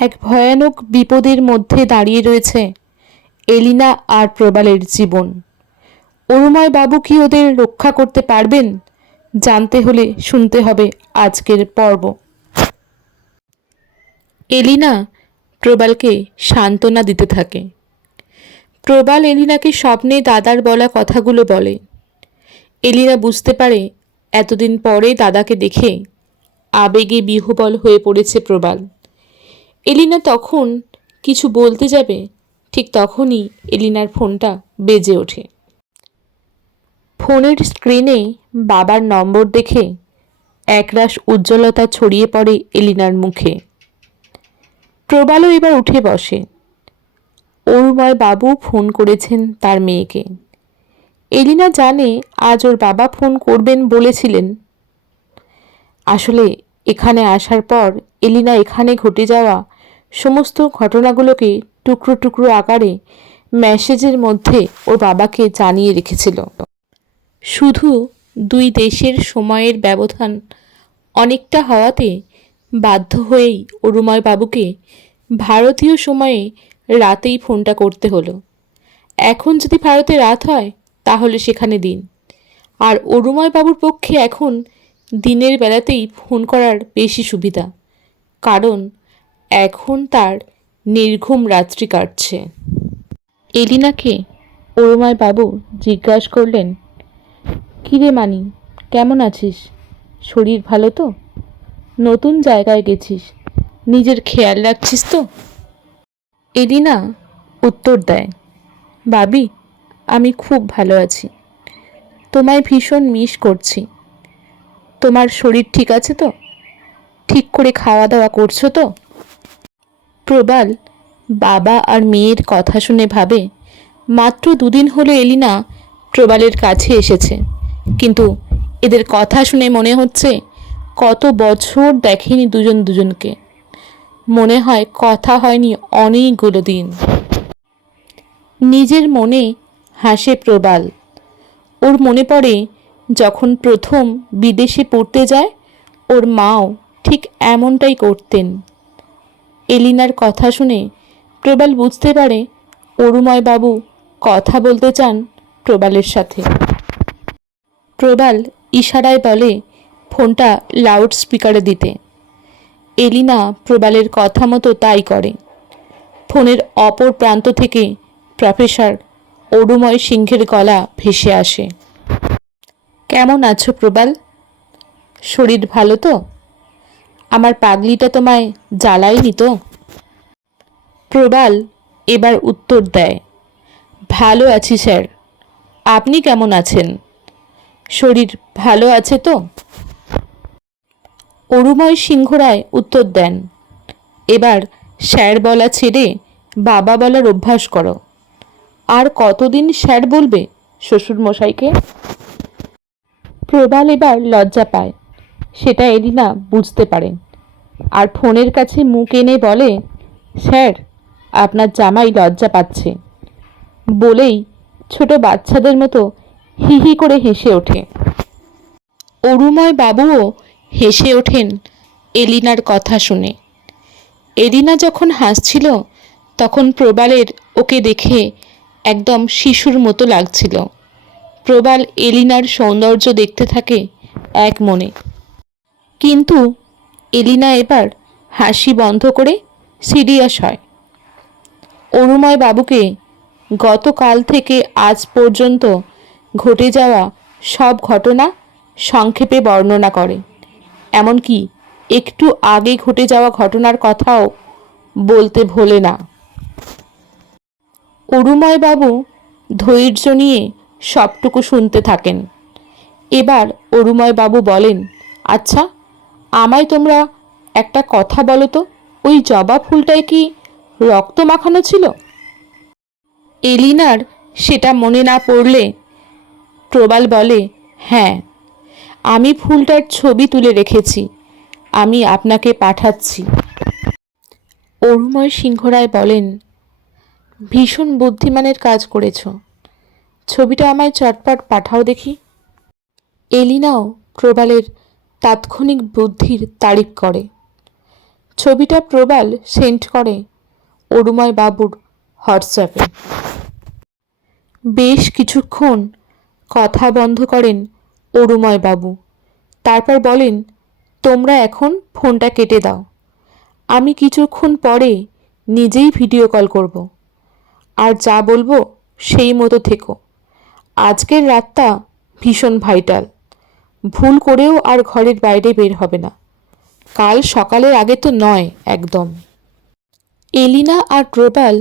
এক ভয়ানক বিপদের মধ্যে দাঁড়িয়ে রয়েছে এলিনা আর প্রবালের জীবন। অরুময় বাবু কি ওদের রক্ষা করতে পারবেন? জানতে হলে শুনতে হবে আজকের পর্ব। এলিনা প্রবালকে সান্ত্বনা দিতে থাকে। প্রবাল এলিনাকে স্বপ্নে দাদার বলা কথাগুলো বলে। এলিনা বুঝতে পারে এতদিন পরে দাদাকে দেখে আবেগে বিহ্বল হয়ে পড়েছে প্রবাল। এলিনা তখন কিছু বলতে যাবে, ঠিক তখনই এলিনার ফোনটা বেজে ওঠে। ফোনের স্ক্রিনে বাবার নম্বর দেখে একরাশ উজ্জ্বলতা ছড়িয়ে পড়ে এলিনার মুখে। প্রবালও এবার উঠে বসে। অরুময় বাবু ফোন করেছেন তার মেয়েকে। এলিনা জানে আজ ওর বাবা ফোন করবেন বলেছিলেন। আসলে এখানে আসার পর এলিনা এখানে ঘটে যাওয়া সমস্ত ঘটনাগুলোকে টুকরো টুকরো আকারে মেসেজের মধ্যে ওর বাবাকে জানিয়ে রেখেছিল। শুধু দুই দেশের সময়ের ব্যবধান অনেকটা হওয়াতে বাধ্য হয়েই অরুময় বাবুকে ভারতীয় সময়ে রাতেই ফোনটা করতে হলো। এখন যদি ভারতে রাত হয় তাহলে সেখানে দিন, আর অরুময় বাবুর পক্ষে এখন দিনের বেলাতেই ফোন করার বেশি সুবিধা, কারণ এখন তার নির্ঘুম রাত্রি কাটছে। এলিনাকে অরুময় বাবু জিজ্ঞাসা করলেন, কিরে মানি, কেমন আছিস? শরীর ভালো তো? নতুন জায়গায় গেছিস, নিজের খেয়াল রাখছিস তো? এলিনা উত্তর দেয়, বাবি আমি খুব ভালো আছি, তোমায় ভীষণ মিস করছি। তোমার শরীর ঠিক আছে তো? ঠিক করে খাওয়া দাওয়া করছো তো? প্রবাল বাবা আর মেয়ের কথা শুনে ভাবে মাত্র দুদিন হলো এলিনা প্রবালের কাছে এসেছে, কিন্তু এদের কথা শুনে মনে হচ্ছে কত বছর দেখেনি দুজন দুজনকে। মনে হয় কথা হয়নি অনেকগুলো দিন। নিজের মনে হাসে প্রবাল। ওর মনে পড়ে যখন প্রথম বিদেশে পড়তে যায় ওর মাও ঠিক এমনটাই করতেন। এলিনার কথা শুনে প্রবাল বুঝতে পারে অরুময় বাবু কথা বলতে চান প্রবালের সাথে। প্রবাল ইশারায় বলে ফোনটা লাউড স্পিকারে দিতে। এলিনা প্রবালের কথা মতো তাই করে। ফোনের অপর প্রান্ত থেকে প্রফেসর অরুময় সিংহের গলা ভেসে আসে, কেমন আছো প্রবাল? শরীর ভালো তো? আমার পাগলিটা তোমায় জ্বালায়নি তো? প্রবাল এবার উত্তর দেয়, ভালো আছি স্যার, আপনি কেমন আছেন? শরীর ভালো আছে তো? অরুময় সিংহরায় উত্তর দেন, এবার স্যার বলা ছেড়ে বাবা বলার অভ্যাস করো। আর কতদিন স্যার বলবে শ্বশুরমশাইকে? প্রবাল এবার লজ্জা পায়, সেটা এলিনা বুঝতে পারেন, আর ফোনের কাছে মুখ এনে বলে, স্যার আপনার জামাই লজ্জা পাচ্ছে, বলেই ছোট বাচ্চাদের মতো হি হি করে হেসে ওঠে। অরুময় বাবুও হেসে ওঠেন এলিনার কথা শুনে। এলিনা যখন হাসছিল তখন প্রবালের ওকে দেখে একদম শিশুর মতো লাগছিল। প্রবাল এলিনার সৌন্দর্য দেখতে থাকে এক মনে, কিন্তু এলিনা এবার হাসি বন্ধ করে সিরিয়াস হয়। অরুময় বাবুকে গতকাল থেকে আজ পর্যন্ত ঘটে যাওয়া সব ঘটনা সংক্ষেপে বর্ণনা করে, এমনকি একটু আগে ঘটে যাওয়া ঘটনার কথাও বলতে ভোলে না। অরুময় বাবু ধৈর্য নিয়ে সবটুকু শুনতে থাকেন। এবার অরুময় বাবু বলেন, আচ্ছা আমায় তোমরা একটা কথা বলো তো, ওই জবা ফুলটায় কি রক্ত মাখানো ছিল? এলিনার সেটা মনে না পড়লে প্রবাল বলে, হ্যাঁ আমি ফুলটার ছবি তুলে রেখেছি, আমি আপনাকে পাঠাচ্ছি। অরুময় সিংহরায় বলেন, ভীষণ বুদ্ধিমানের কাজ করেছ, ছবিটা আমায় চটপট পাঠাও দেখি। এলিনাও প্রবালের তাৎক্ষণিক বুদ্ধির তারিফ করে। ছবিটা প্রবাল সেন্ড করে অরুময় বাবুর হোয়াটসঅ্যাপে। বেশ কিছুক্ষণ কথা বন্ধ করেন অরুময় বাবু, তারপর বলেন, তোমরা এখন ফোনটা কেটে দাও, আমি কিছুক্ষণ পরে নিজেই ভিডিও কল করব, আর যা বলবো সেই মতো থেকো। আজকের রাতটা ভীষণ ভাইটাল, ভুল করেও আর ঘরের বাইরে বের হবে না, কাল সকালের আগে তো নয় একদম। এলিনা আর প্রবাল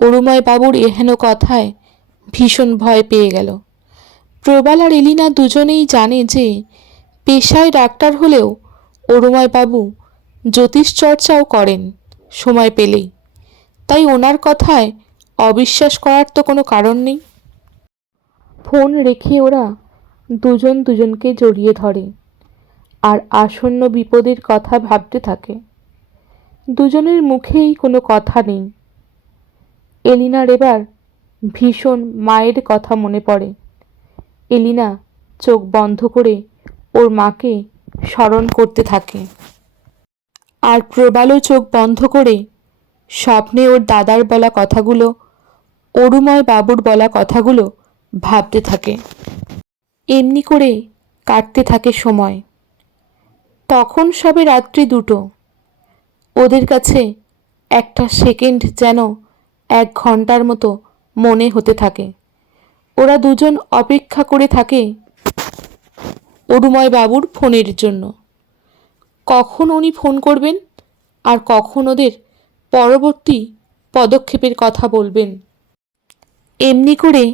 অরুময় বাবুর এহেন কথায় ভীষণ ভয় পেয়ে গেল। প্রবাল আর এলিনা দুজনেই জানে যে পেশায় ডাক্তার হলেও অরুময় বাবু জ্যোতিষ চর্চাও করেন সময় পেলেই, তাই ওনার কথায় অবিশ্বাস করার তো কোনো কারণ নেই। ফোন রেখে ওরা দুজন দুজনকে জড়িয়ে ধরে আর আসন্ন বিপদের কথা ভাবতে থাকে। দুজনের মুখেই কোনো কথা নেই। এলিনার এবার ভীষণ মায়ের কথা মনে পড়ে। এলিনা চোখ বন্ধ করে ওর মাকে স্মরণ করতে থাকে, আর প্রবালও চোখ বন্ধ করে স্বপ্নে ওর দাদার বলা কথাগুলো, অরুময় বাবুর বলা কথাগুলো ভাবতে থাকে। এমনি করে কাটতে থাকে সময়। তখন সবে রাত্রি 2টো। ওদের কাছে একটা সেকেন্ড যেন 1 ঘন্টার মতো মনে হতে থাকে। ওরা দুজন অপেক্ষা করে থাকে অরুময় বাবুর ফোনের জন্য। কখন উনি ফোন করবেন আর কখন ওদের পরবর্তী পদক্ষেপের কথা বলবেন। এমনি করে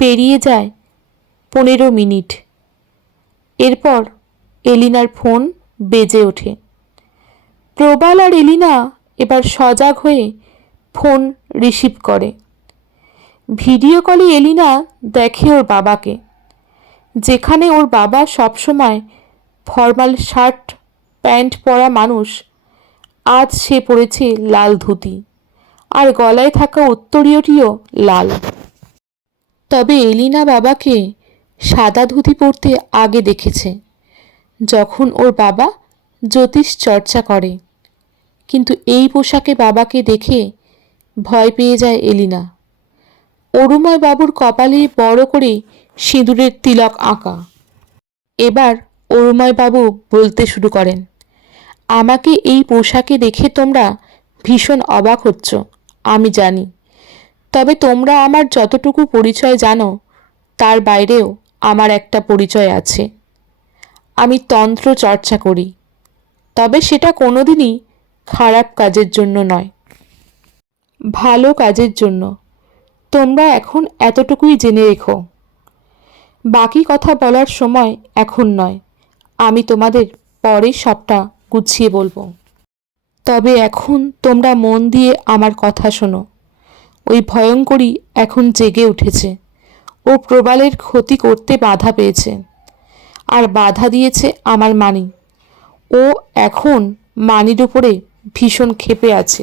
পেরিয়ে যায় 15 মিনিট। এরপর এলিনার ফোন বেজে ওঠে। প্রবাল আর এলিনা এবার সজাগ হয়ে ফোন রিসিভ করে। ভিডিও কলে এলিনা দেখে ওর বাবাকে, যেখানে ওর বাবা সবসময় ফর্মাল শার্ট প্যান্ট পরা মানুষ, আজ সে পরেছে লাল ধুতি, আর গলায় থাকা উত্তরীয়টিও লাল। তবে এলিনা বাবাকে সাদা ধুতি পরতে আগে দেখেছে, যখন ওর বাবা জ্যোতিষ চর্চা করে, কিন্তু এই পোশাকে বাবাকে দেখে ভয় পেয়ে যায় এলিনা। অরুময় বাবুর কপালে বড় করে সিঁদুরের তিলক আঁকা। এবার অরুময় বাবু বলতে শুরু করেন, আমাকে এই পোশাকে দেখে তোমরা ভীষণ অবাক হচ্ছ, আমি জানি। তবে তোমরা আমার যতটুকু পরিচয় জানো তার বাইরেও আমার একটা পরিচয় আছে। আমি তন্ত্র চর্চা করি, তবে সেটা কোনোদিনই খারাপ কাজের জন্য নয়, ভালো কাজের জন্য। তোমরা এখন এতটুকুই জেনে রেখো। বাকি কথা বলার সময় এখন নয়, আমি তোমাদের পরে সবটা গুছিয়ে বলবো। তবে এখন তোমরা মন দিয়ে আমার কথা শোনো। ওই ভয়ঙ্করী এখন জেগে উঠেছে। ও প্রবালের ক্ষতি করতে বাধা পেয়েছে, আর বাধা দিয়েছে আমার মানি। ও এখন মানির উপরে ভীষণ ক্ষেপে আছে।